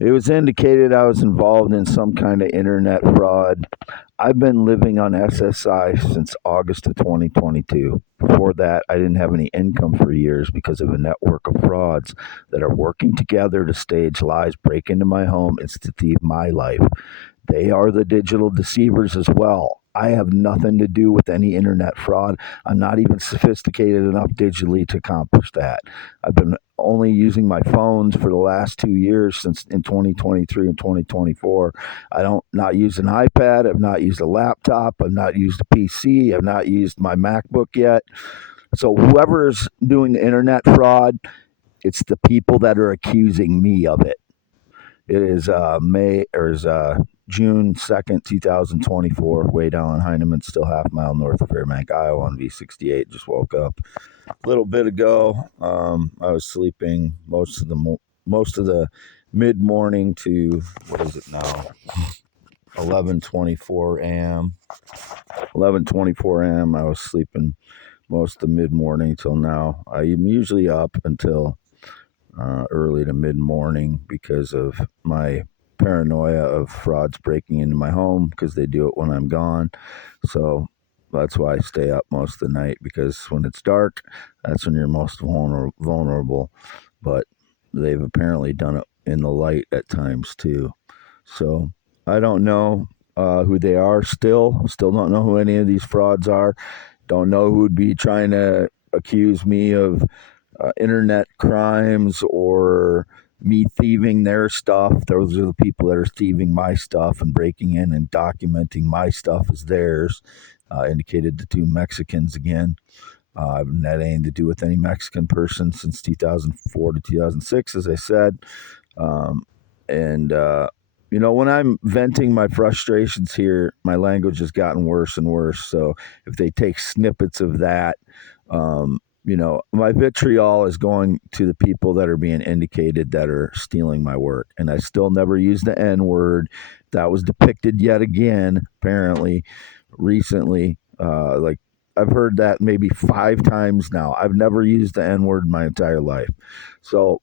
It was indicated I was involved in some kind of internet fraud. I've been living on SSI since August of 2022. Before that, I didn't have any income for years because of a network of frauds that are working together to stage lies, break into my home, and to thieve my life. They are the digital deceivers as well. I have nothing to do with any internet fraud. I'm not even sophisticated enough digitally to accomplish that. I've been only using my phones for the last 2 years since in 2023 and 2024. I don't not use an iPad. I've not used a laptop. I've not used a PC. I've not used my MacBook yet. So whoever's doing the internet fraud, it's the people that are accusing me of it. It is June 2nd, 2024, way down in Heinemann, still half mile north of Fairbank, Iowa on V68. Just woke up a little bit ago. I was sleeping most of the mid morning to what is it now? 11:24 a.m. 11:24 a.m. I was sleeping most of the mid morning till now. I'm usually up until early to mid morning because of my paranoia of frauds breaking into my home because they do it when I'm gone. So that's why I stay up most of the night, because when it's dark, that's when you're most vulnerable. But they've apparently done it in the light at times too. So I don't know who they are still. Still don't know who any of these frauds are. Don't know who would be trying to accuse me of internet crimes or me thieving their stuff. Those are the people that are thieving my stuff and breaking in and documenting my stuff as theirs. Indicated the two Mexicans again. I've had anything to do with any Mexican person since 2004 to 2006, as I said. And when I'm venting my frustrations here, my language has gotten worse and worse. So if they take snippets of that, my vitriol is going to the people that are being indicated that are stealing my work. And I still never used the N word. That was depicted yet again, apparently, recently. Like, I've heard that maybe 5 times now. I've never used the N word in my entire life. So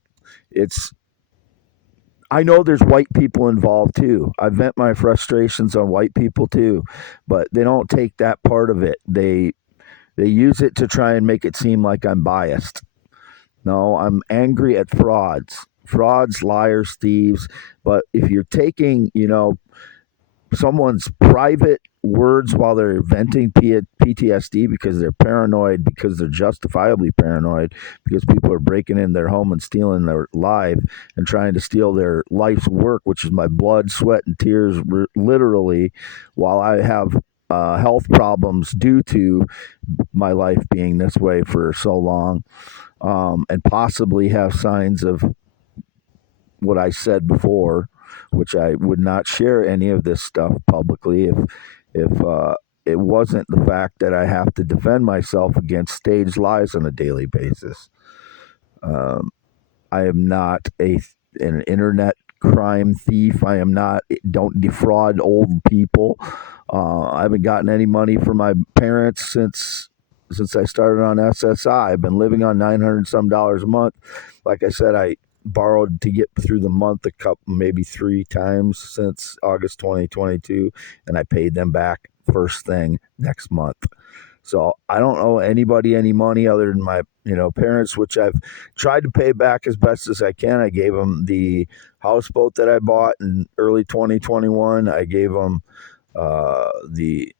I know there's white people involved too. I vent my frustrations on white people too, but they don't take that part of it. They use it to try and make it seem like I'm biased. No, I'm angry at frauds, liars, thieves. But if you're taking, someone's private words while they're venting PTSD because they're paranoid, because they're justifiably paranoid, because people are breaking in their home and stealing their life and trying to steal their life's work, which is my blood, sweat, and tears, literally, while I have health problems due to my life being this way for so long, and possibly have signs of what I said before, which I would not share any of this stuff publicly if it wasn't the fact that I have to defend myself against staged lies on a daily basis. Um, I am not an internet crime thief. I am not. Don't defraud old people. I haven't gotten any money from my parents since I started on SSI. I've been living on $900 some a month. Like I said, I borrowed to get through the month maybe 3 times since August 2022, and I paid them back first thing next month. So I don't owe anybody any money other than my parents, which I've tried to pay back as best as I can. I gave them the houseboat that I bought in early 2021. I gave them the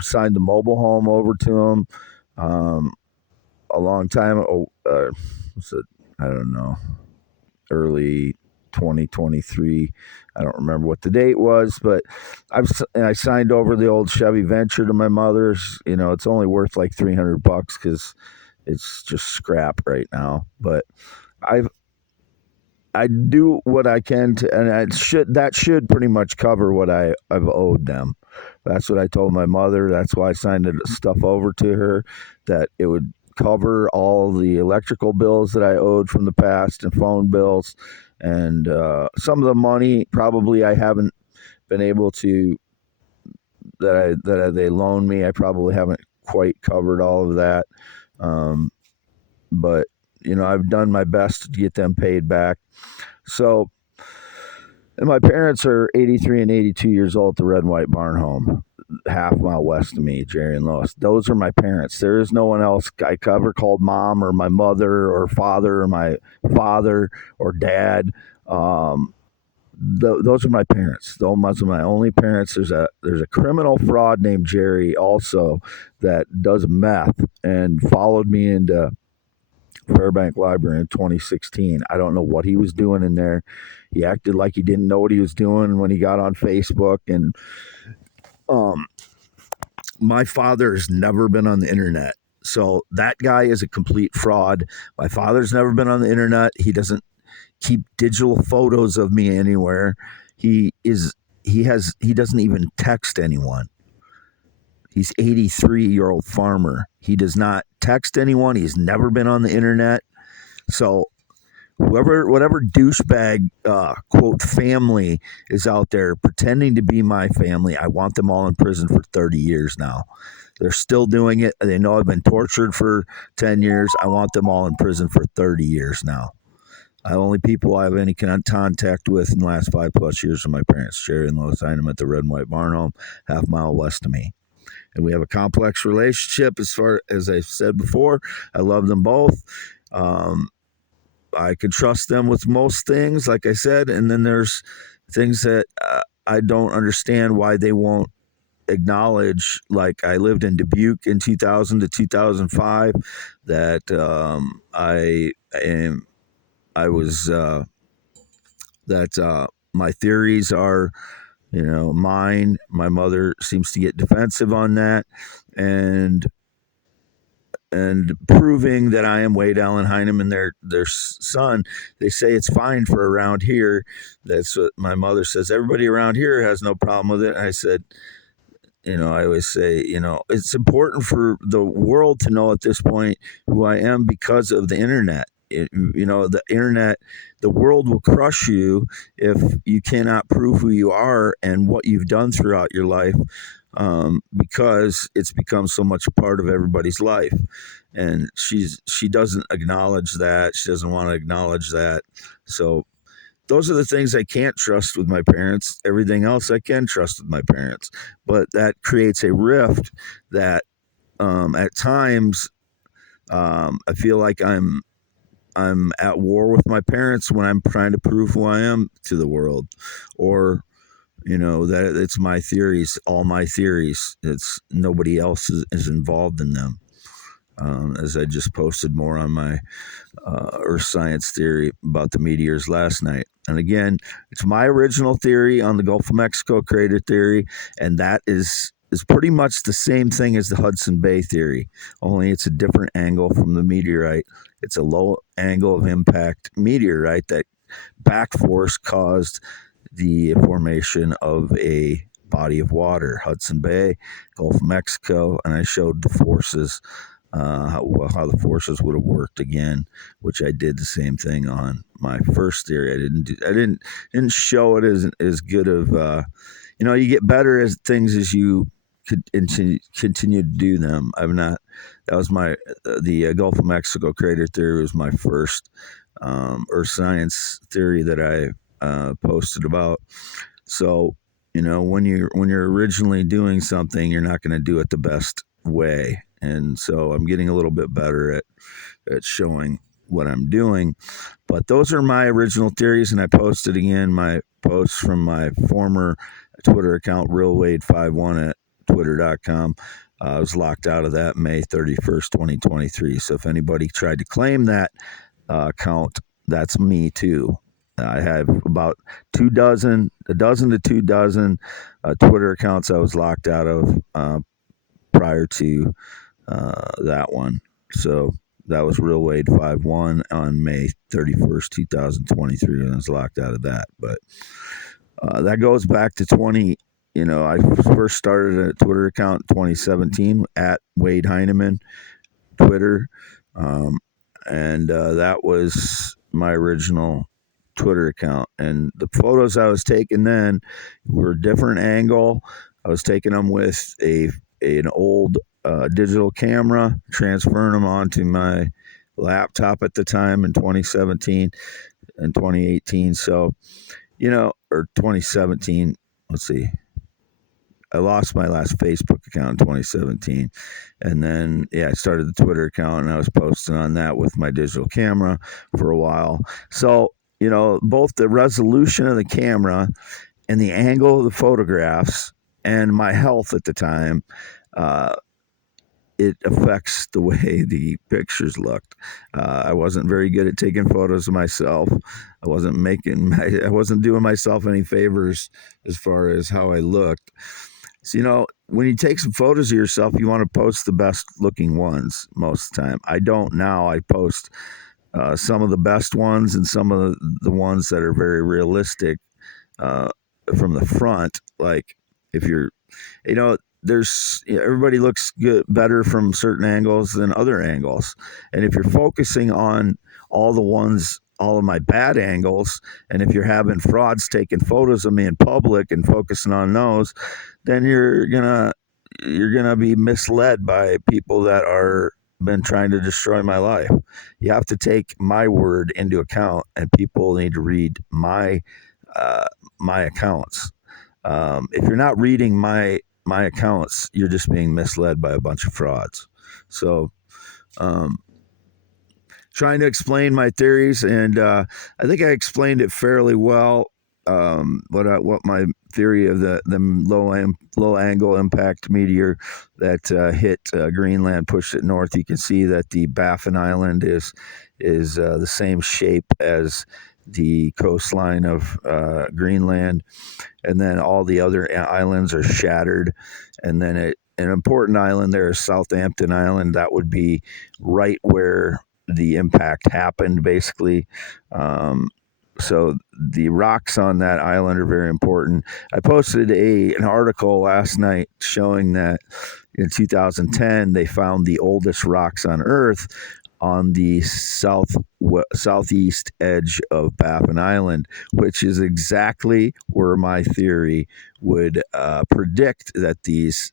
signed the mobile home over to them a long time. Was it, I don't know, early 2023. I don't remember what the date was, but I signed over the old Chevy Venture to my mother's. It's only worth like $300 because it's just scrap right now. But I do what I can to, and that should pretty much cover what I've owed them. That's what I told my mother. That's why I signed the stuff over to her, that it would cover all the electrical bills that I owed from the past and phone bills, and some of the money probably I haven't been able to that they loaned me. I probably haven't quite covered all of that, but I've done my best to get them paid back. So And my parents are 83 and 82 years old at the Red and White Barn Home, half mile west of me, Jerry and Lois. Those are my parents. There is no one else I ever called mom or my mother or father or my father or dad. Um, those are my parents. Those are my only parents. There's a criminal fraud named Jerry also that does meth and followed me into Fairbank Library in 2016. I don't know what he was doing in there. He acted like he didn't know what he was doing when he got on Facebook. And um, my father has never been on the internet. So that guy is a complete fraud. My father's never been on the internet. He doesn't keep digital photos of me anywhere. He doesn't even text anyone. He's 83-year-old farmer. He does not text anyone. He's never been on the internet. So whatever douchebag quote family is out there pretending to be my family, I want them all in prison for 30 years now. They're still doing it. They know I've been tortured for 10 years. I want them all in prison for 30 years now. The only people I have any contact with in the last 5+ years are my parents, Jerry and Lois Heineman at the Red and White Barn Home, half mile west of me. And we have a complex relationship. As far as I've said before, I love them both. I can trust them with most things, like I said. And then there's things that I don't understand why they won't acknowledge. Like I lived in Dubuque in 2000 to 2005. That I was that my theories are, mine. My mother seems to get defensive on that, and proving that I am Wade Allen Heineman, their son. They say it's fine for around here. That's what my mother says. Everybody around here has no problem with it. I said, I always say, it's important for the world to know at this point who I am because of the internet. The internet, the world will crush you if you cannot prove who you are and what you've done throughout your life, because it's become so much a part of everybody's life. And she doesn't acknowledge that. She doesn't want to acknowledge that. So those are the things I can't trust with my parents. Everything else I can trust with my parents. But that creates a rift that at times I feel like I'm at war with my parents when I'm trying to prove who I am to the world, or that it's my theories, all my theories. It's nobody else is involved in them. As I just posted more on my Earth science theory about the meteors last night. And again, it's my original theory on the Gulf of Mexico crater theory, and that is pretty much the same thing as the Hudson Bay theory, only it's a different angle from the meteorite. It's a low angle of impact meteorite that backforce caused the formation of a body of water, Hudson Bay, Gulf of Mexico, and I showed the forces, how the forces would have worked again, which I did the same thing on my first theory. I didn't show it as good of, you get better at things as you could continue to do them. That was the Gulf of Mexico crater theory was my first Earth science theory that I posted about. So, when you're originally doing something, you're not going to do it the best way. And so I'm getting a little bit better at showing what I'm doing. But those are my original theories, and I posted again my posts from my former Twitter account, RealWade51 at twitter.com. I was locked out of that May 31st, 2023. So if anybody tried to claim that account, that's me too. I have about a dozen to 2 dozen Twitter accounts I was locked out of prior to that one. So that was Real Wade 51 on May 31st, 2023, and I was locked out of that. But that goes back to I first started a Twitter account in 2017 at Wade Heineman Twitter. And that was my original Twitter account. And the photos I was taking then were a different angle. I was taking them with an old digital camera, transferring them onto my laptop at the time in 2017 and 2018. So, or 2017. Let's see. I lost my last Facebook account in 2017. And then, I started the Twitter account and I was posting on that with my digital camera for a while. So, both the resolution of the camera and the angle of the photographs and my health at the time, uh, it affects the way the pictures looked. I wasn't very good at taking photos of myself. I wasn't doing myself any favors as far as how I looked. So, when you take some photos of yourself, you want to post the best looking ones most of the time. I don't now. I post some of the best ones and some of the ones that are very realistic uh, from the front. Like if you're, there's everybody looks good better from certain angles than other angles, and if you're focusing on all of my bad angles, and if you're having frauds taking photos of me in public and focusing on those, then you're gonna be misled by people that are been trying to destroy my life. You have to take my word into account, and people need to read uh, my accounts. If you're not reading my accounts, you're just being misled by a bunch of frauds. So, um, trying to explain my theories, and I think I explained it fairly well. What my theory of the low angle impact meteor that hit Greenland, pushed it north. You can see that the Baffin Island is the same shape as the coastline of Greenland, and then all the other islands are shattered. And then an important island there is Southampton Island. That would be right where the impact happened, basically. So the rocks on that island are very important. I posted an article last night showing that in 2010 they found the oldest rocks on Earth on the southeast edge of Baffin Island, which is exactly where my theory would predict that these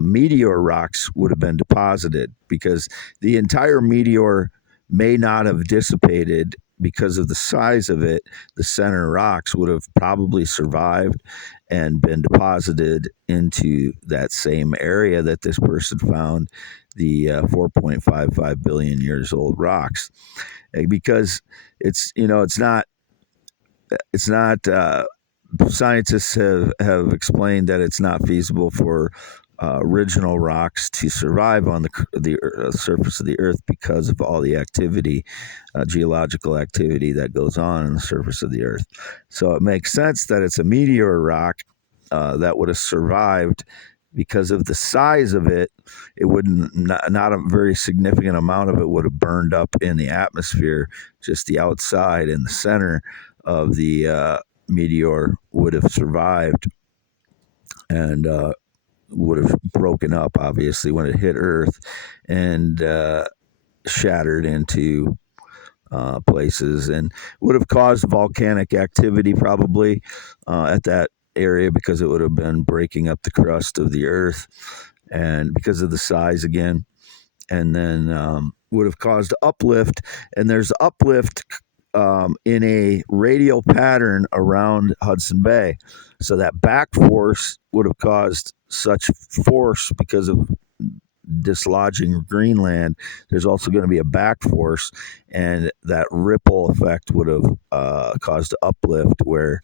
meteor rocks would have been deposited, because the entire meteor may not have dissipated because of the size of it. The center rocks would have probably survived and been deposited into that same area that this person found the 4.55 billion years old rocks. Because it's not scientists have explained that it's not feasible for original rocks to survive on the surface of the Earth because of all the activity, geological activity that goes on the surface of the Earth. So it makes sense that it's a meteor rock that would have survived. Because of the size of it, it wouldn't not a very significant amount of it would have burned up in the atmosphere. Just the outside and the center of the meteor would have survived, and would have broken up, obviously, when it hit Earth, and shattered into places, and would have caused volcanic activity probably at that area, because it would have been breaking up the crust of the Earth, and because of the size again, and then would have caused uplift. And there's uplift in a radial pattern around Hudson Bay. So that back force would have caused such force because of dislodging Greenland. There's also going to be a back force, and that ripple effect would have caused uplift where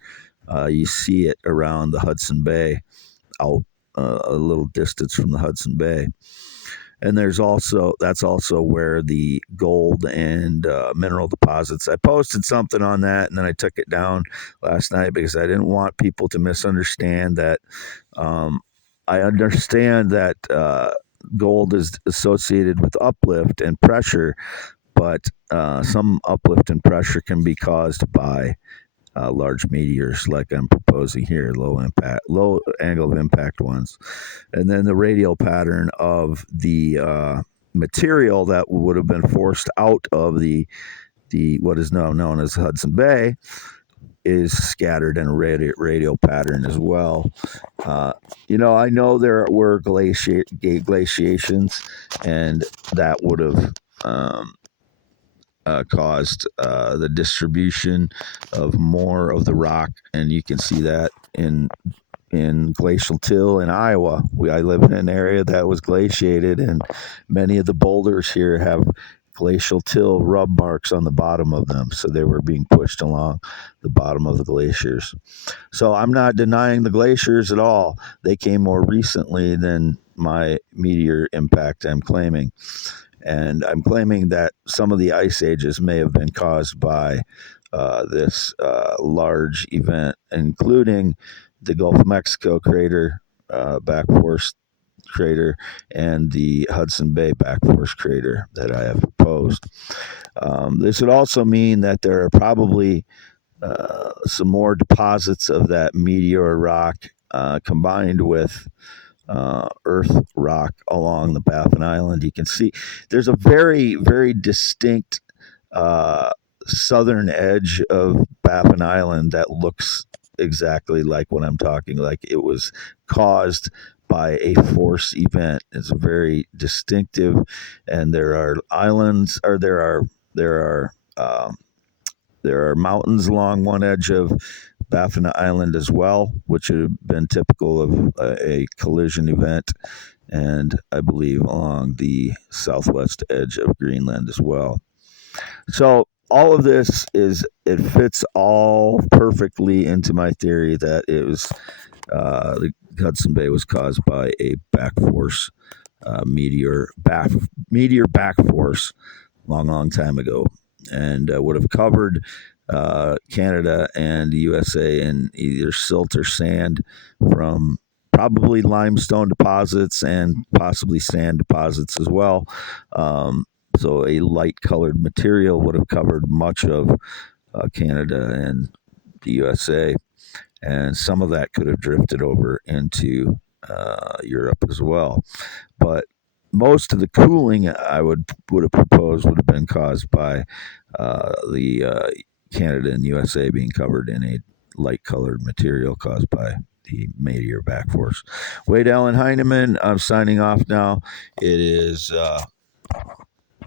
you see it around the Hudson Bay, out a little distance from the Hudson Bay. And that's also where the gold and mineral deposits. I posted something on that, and then I took it down last night because I didn't want people to misunderstand that. I understand that gold is associated with uplift and pressure, but some uplift and pressure can be caused by large meteors, like I'm proposing here, low angle of impact ones, and then the radial pattern of the material that would have been forced out of the what is now known as Hudson Bay is scattered in a radial pattern as well. I know there were glaciations, and that would have caused the distribution of more of the rock, and you can see that in Glacial Till in Iowa. I live in an area that was glaciated, and many of the boulders here have Glacial Till rub marks on the bottom of them. So they were being pushed along the bottom of the glaciers. So I'm not denying the glaciers at all. They came more recently than my meteor impact, I'm claiming. And I'm claiming that some of the ice ages may have been caused by this large event, including the Gulf of Mexico crater, backforce crater, and the Hudson Bay backforce crater that I have proposed. This would also mean that there are probably some more deposits of that meteor rock combined with earth rock along the Baffin Island. You can see there's a very, very distinct southern edge of Baffin Island that looks exactly like what I'm talking, like it was caused by a force event. It's very distinctive, and there are islands, or there are mountains along one edge of Baffin Island as well, which would have been typical of a collision event, and I believe along the southwest edge of Greenland as well. So all of this it fits all perfectly into my theory that it was the Hudson Bay was caused by a backforce meteor back force long time ago, and would have covered Canada and the USA in either silt or sand from probably limestone deposits and possibly sand deposits as well. So a light colored material would have covered much of Canada and the USA, and some of that could have drifted over into Europe as well. But most of the cooling I would have proposed would have been caused by the Canada and USA being covered in a light colored material caused by the meteor backforce. Wade Allen Heineman, I'm signing off now. It is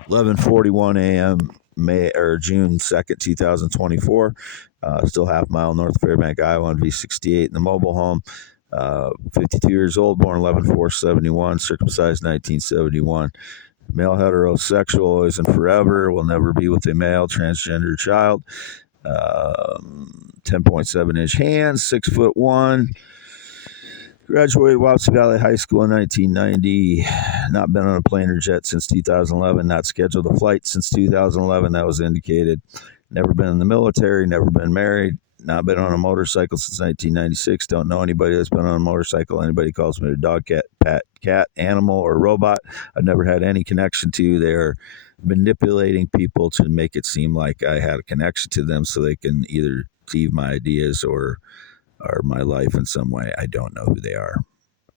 11:41 a.m. June 2nd, 2024. Still half mile north of Fairbank, Iowa, on V68 in the mobile home. 52 years old, born 11/4/71, circumcised 1971. Male heterosexual, always and forever, will never be with a male transgender child. 10.7-inch hands, 6'1". Graduated Wapsie Valley High School in 1990. Not been on a plane or jet since 2011. Not scheduled a flight since 2011. That was indicated. Never been in the military. Never been married. Not been on a motorcycle since 1996. Don't know anybody that's been on a motorcycle. Anybody calls me a dog, cat, animal, or robot, I've never had any connection to. They're manipulating people to make it seem like I had a connection to them so they can either thieve my ideas or my life in some way. I don't know who they are.